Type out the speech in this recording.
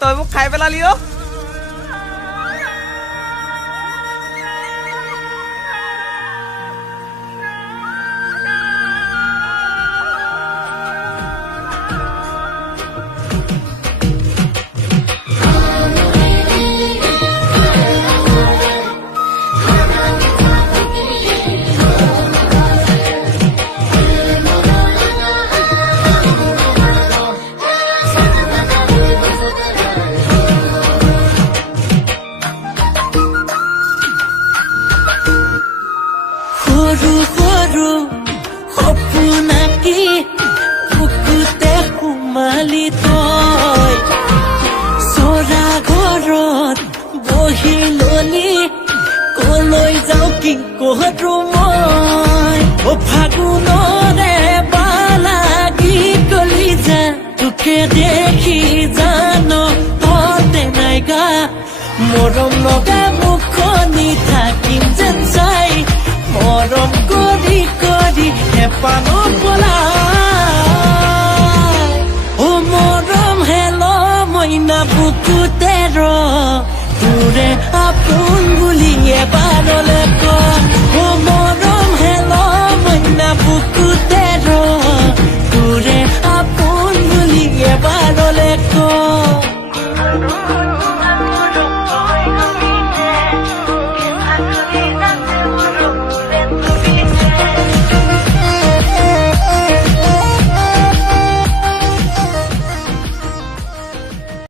তই মোক খাই পেলালি অ সৰু সৰু সপোনাকি বুকুতে সোমালি তই চৰা ঘৰত বহি ললি কলৈ যাওঁ কি কৰো মই ফাগুনৰে বালাগি গলি যা তোকে দেখি জান ততে নাই গা মৰম লগা মুখনি থাকিম যেন চাই মৰম কৰি কৰি হেপানো পলাই অ মৰম হেল মইনা বুকুতে ৰ তোৰে আপোন বুলি এবাৰলে